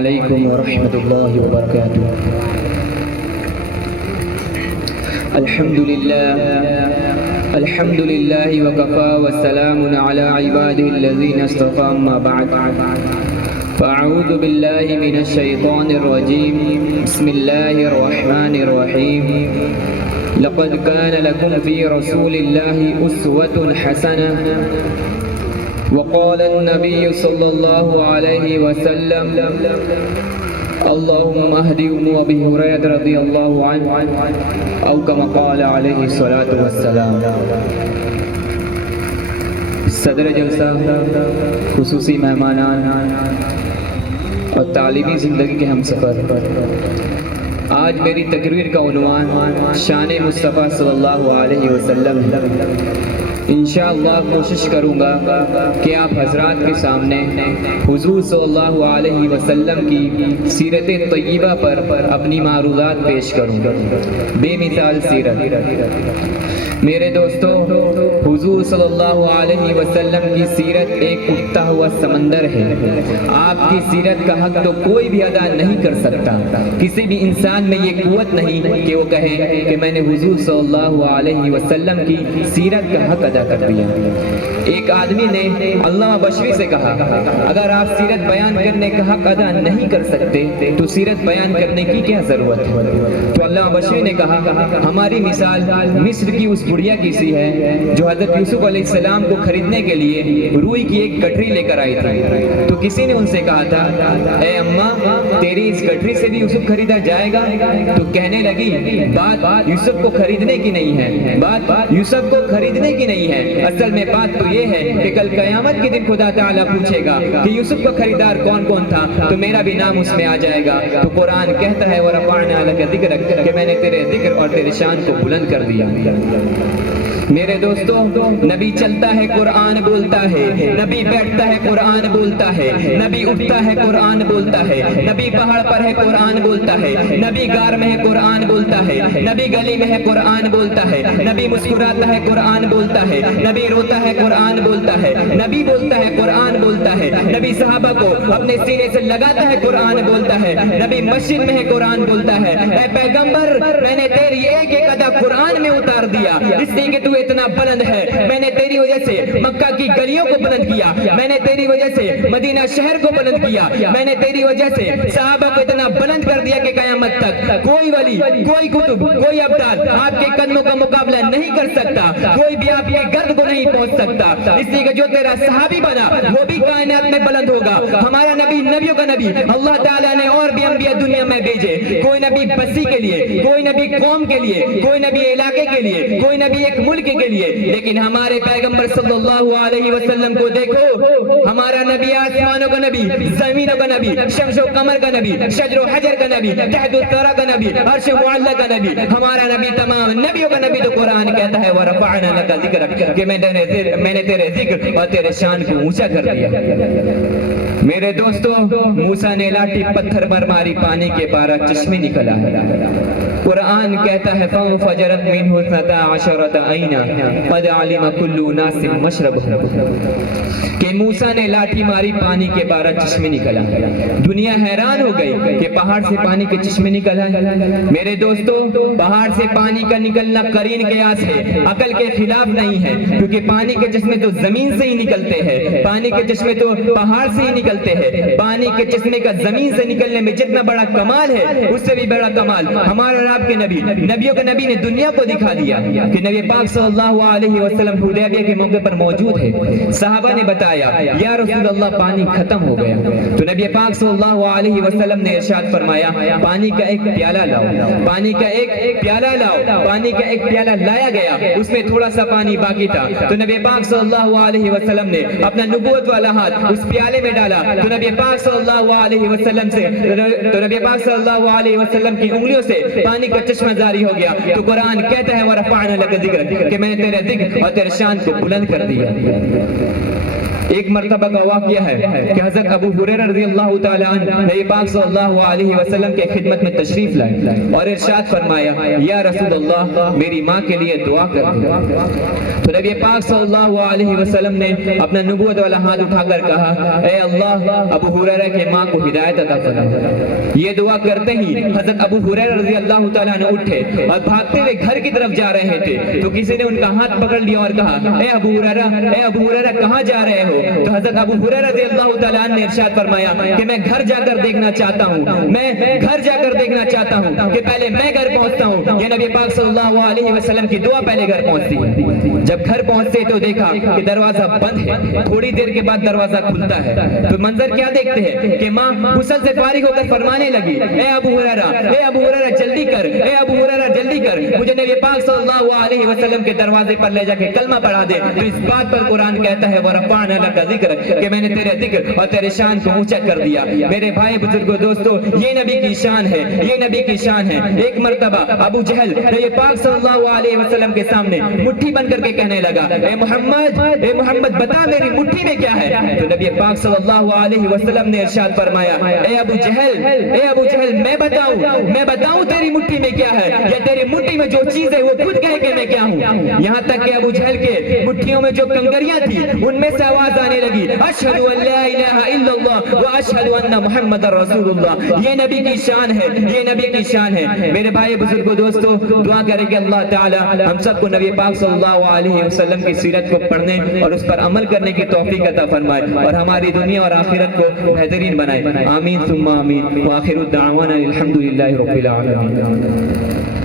علیکم ورحمۃ اللہ وبرکاتہ۔ الحمد للہ وکفا والسلام علی عبادہ الذین اصطفى، اما بعد فاعوذ باللہ من الشیطان الرجیم، بسم اللہ الرحمن الرحیم۔ لقد كان لكم في رسول الله أسوة حسنة، وقال النبي صلى الله عليه وسلم اللهم اهد أبي هريرة رضي الله عنه أو كما قال عليه الصلاة والسلام۔ صدر جلسہ، خصوصی مہمانان اور تعلیمی زندگی کے ہم سفر، آج میری تقریر کا عنوان شان مصطفیٰ صلی اللہ علیہ وسلم ہے۔ انشاءاللہ کوشش کروں گا کہ آپ حضرات کے سامنے حضور صلی اللہ علیہ وسلم کی سیرت طیبہ پر اپنی معروضات پیش کروں گا۔ بے مثال سیرت میرے دوستو، حضور صلی اللہ علیہ وسلم کی سیرت ایک اٹھتا ہوا سمندر ہے۔ آپ کی سیرت کا حق تو کوئی بھی ادا نہیں کر سکتا۔ کسی بھی انسان میں یہ قوت نہیں کہ وہ کہے کہ میں نے حضور صلی اللہ علیہ وسلم کی سیرت کا حق ادا کر دیا۔ ایک آدمی نے علامہ بشری سے کہا، اگر آپ سیرت بیان کرنے کا حق ادا نہیں کر سکتے تو سیرت بیان کرنے کی کیا ضرورت ہے؟ تو علامہ بشری نے کہا، ہماری مثال مصر کی اس بڑھیا کی سی ہے جو حضرت یوسف علیہ السلام کو خریدنے کے لیے روئی کی ایک گٹھری لے کر آئی تھی۔ تو کسی نے ان سے کہا تھا، اے اماں، تیری اس گٹھری سے بھی یوسف خریدا جائے گا؟ تو کہنے لگی، بات یوسف کو خریدنے کی نہیں ہے، بات یوسف کو خریدنے کی نہیں ہے، اصل میں بات تو یہ ہے کہ کل قیامت کے دن خدا تعالیٰ پوچھے گا کہ یوسف کا خریدار کون کون تھا، تو میرا بھی نام اس میں آ جائے گا۔ تو قرآن کہتا ہے وَرَفَعْنَا لَكَ ذِكْرَكَ، کہ میں نے تیرے ذکر اور تیرے شان کو بلند کر دیا۔ میرے دوستو، نبی چلتا ہے قرآن بولتا ہے، نبی بیٹھتا ہے قرآن بولتا ہے، نبی اٹھتا ہے قرآن بولتا ہے، نبی پہاڑ پر ہے قرآن بولتا ہے، نبی غار میں ہے قرآن بولتا ہے، نبی گلی میں ہے قرآن بولتا ہے، نبی مسکراتا ہے قرآن بولتا ہے، نبی روتا ہے قرآن بولتا ہے، نبی بولتا ہے قرآن بولتا ہے، نبی صحابہ کو اپنے سینے سے لگاتا ہے قرآن بولتا ہے، نبی مسجد میں ہے قرآن بولتا ہے، اے پیغمبر، میں نے تیری ایک ایک ادا قرآن میں اتار دیا، اس لیے کہ تو اتنا بلند ہے۔ میں نے تیری وجہ سے مکہ کی گلیوں کو بلند کیا، میں نے تیری وجہ سے مدینہ شہر کو بلند کیا، میں نے تیری وجہ سے صحابہ کو اتنا بلند کر دیا کہ قیامت تک کوئی ولی، کوئی کتب، کوئی ابدال آپ کے قدموں کا مقابلہ نہیں کر سکتا، کوئی بھی آپ کے گرد کو نہیں پہنچ سکتا، اس لیے کہ جو تیرا صحابی بنا وہ بھی کائنات میں بلند ہوگا۔ ہمارا نبی نبیوں کا نبی، اللہ تعالیٰ نے اور بھی انبیاء دنیا میں بھیجے، کوئی نبی بستی کے لیے، کوئی نبی قوم کے لیے، کوئی نبی علاقے کے لیے، کوئی نبی ایک ملک کے لیے، لیکن ہمارے پیغمبر صلی اللہ علیہ وسلم کو دیکھو، ہمارا نبی آسمانوں کا نبی، زمینوں کا نبی، شمس و قمر کا نبی، شجر و حجر کا نبی، تحت الثرى کا نبی، عرش معلّى کا نبی، ہمارا نبی تمام نبیوں کا نبی۔ تو قرآن کہتا ہے وَرَفَعْنَا لَكَ ذِكْرَكَ، کہ میں نے تیرے ذکر اور تیرے شان کو اونچا کر دیا۔ میرے دوستو، موسیٰ نے لاٹھی پتھر پر ماری، پانی کے 12 چشمے نکل آئے۔ قرآن کہتا ہے فَانْفَجَرَتْ مِنْهُ اثْنَتَا عَشَرَةَ عَيْنًا قَدْ عَلِمَ كُلُّ أُنَاسٍ مَشْرَبَهُمْ، کہ موسیٰ نے لاٹھی ماری، پانی کے 12 چشمے نکل آئے۔ دنیا حیران ہو گئی کہ پہاڑ سے پانی کے چشمے نکل آئے۔ میرے دوستو، پہاڑ سے پانی کا نکلنا قرین قیاس ہے، عقل کے خلاف نہیں ہے، کیونکہ پانی کے چشمے تو زمین سے ہی نکلتے ہیں، پانی کے چشمے تو پہاڑ سے ہی نکلتے ہیں۔ پانی کے چشمے کا زمین سے نکلنے میں جتنا بڑا کمال ہے، اس سے بھی بڑا کمال ہمارا آپ کے نبی، نبیوں کے نبی نے دنیا کو دکھا دیا کہ نبی پاک صلی اللہ علیہ وسلم حدیبیہ کے موقع پر موجود ہے۔ صحابہ نے بتایا، یا رسول اللہ پانی ختم ہو گیا، تو نبی پاک صلی اللہ علیہ وسلم نے ارشاد فرمایا، پانی کا ایک پیالہ لاؤ، پانی کا ایک پیالہ لاؤ۔ پانی کا ایک پیالہ لایا گیا، اس میں تھوڑا سا پانی باقی تھا، تو نبی پاک صلی اللہ علیہ وسلم نے اپنا نبوت والا ہاتھ اس پیالے میں ڈالا، تو نبی پاک صلی اللہ علیہ وسلم کی انگلیوں سے پانی کا چشمہ جاری ہو گیا۔ تو قرآن کہتا ہے وَرَفَعْنَا لَكَ ذِكْرَكَ، کہ میں نے تیرے ذکر اور تیرے شان کو بلند کر دیا۔ ایک مرتبہ کا واقعہ ہے کہ حضرت ابو ہریرہ رضی اللہ تعالیٰ عنہ نبی پاک صلی اللہ علیہ وسلم کے خدمت میں تشریف لائے اور ارشاد فرمایا یا رسول اللہ میری ماں کے لیے دعا کر دو۔ تو نبی پاک صلی اللہ علیہ وسلم نے اپنا نبوت والا ہاتھ اٹھا کر کہا اے اللہ ابو ہریرہ کے ماں کو ہدایت عطا فرما۔ یہ دعا کرتے ہی حضرت ابو ہریرہ رضی اللہ تعالیٰ عنہ اٹھے اور بھاگتے ہوئے گھر کی طرف جا رہے تھے تو کسی نے ان کا ہاتھ پکڑ لیا اور کہا اے ابو ہریرہ کہاں جا رہے ہو؟ تو حضرت ابو ہریرہ رضی اللہ تعالیٰ عنہ نے ارشاد فرمایا کہ میں گھر جا کر دیکھنا چاہتا ہوں، میں گھر جا کر دیکھنا چاہتا ہوں کہ پہلے میں گھر پہنچتا ہوں۔ یہ نبی پاک صلی اللہ علیہ وسلم کی دعا پہلے گھر پہنچتی ہے۔ جب گھر پہنچتے تو دیکھا کہ دروازہ بند ہے، تھوڑی دیر کے بعد دروازہ کھلتا ہے تو منظر کیا دیکھتے ہیں کہ ماں غسل سے فارغ ہو کر فرمانے لگی اے ابو ہریرہ جلدی کر، اے ابو ہریرہ جلدی کر، مجھے نبی پاک صلی اللہ علیہ وسلم کے دروازے پر لے جا کے کلمہ پڑھا دے۔ تو اس بات پر قرآن کہتا ہے وَرَفَعْنَا لَكَ ذِكْرَكَ کہ میں نے تیرے ذکر اور تیرے شان کو اونچا کر دیا۔ میرے بھائی بزرگوں دوستو یہ نبی کی شان ہے، یہ نبی کی شان ہے۔ ایک مرتبہ ابو جہل نبی پاک صلی اللہ علیہ وسلم کے سامنے مٹھی بن کر کے کہنے لگا اے محمد بتا میری مٹھی میں کیا ہے؟ تو نبی پاک صلی اللہ علیہ وسلم نے ارشاد فرمایا اے ابو جہل میں بتاؤں تیری مٹھی میں کیا ہے یا تیری مٹھی میں جو چیز ہے وہ خود کہے کہ میں کیا ہوں؟ یہاں تک کہ ابو جہل کے مٹھیوں میں جو کنکریاں تھی ان میں سے آواز آنے لگی اشہد ان لا الہ الا اللہ واشہد ان محمد رسول اللہ۔ یہ نبی کی شان ہے، یہ نبی کی شان ہے۔ میرے بھائی بزرگوں دوستو دعا کریں کہ اللہ تعالی ہم سب کو نبی پاک صلی اللہ علیہ وسلم کی سیرت کو پڑھنے اور اس پر عمل کرنے کی توفیق عطا فرمائے اور ہماری دنیا اور آخرت کو بہترین بنائے۔ آمین ثم آمین وآخر الدعوانا الحمدللہ رب العالمین۔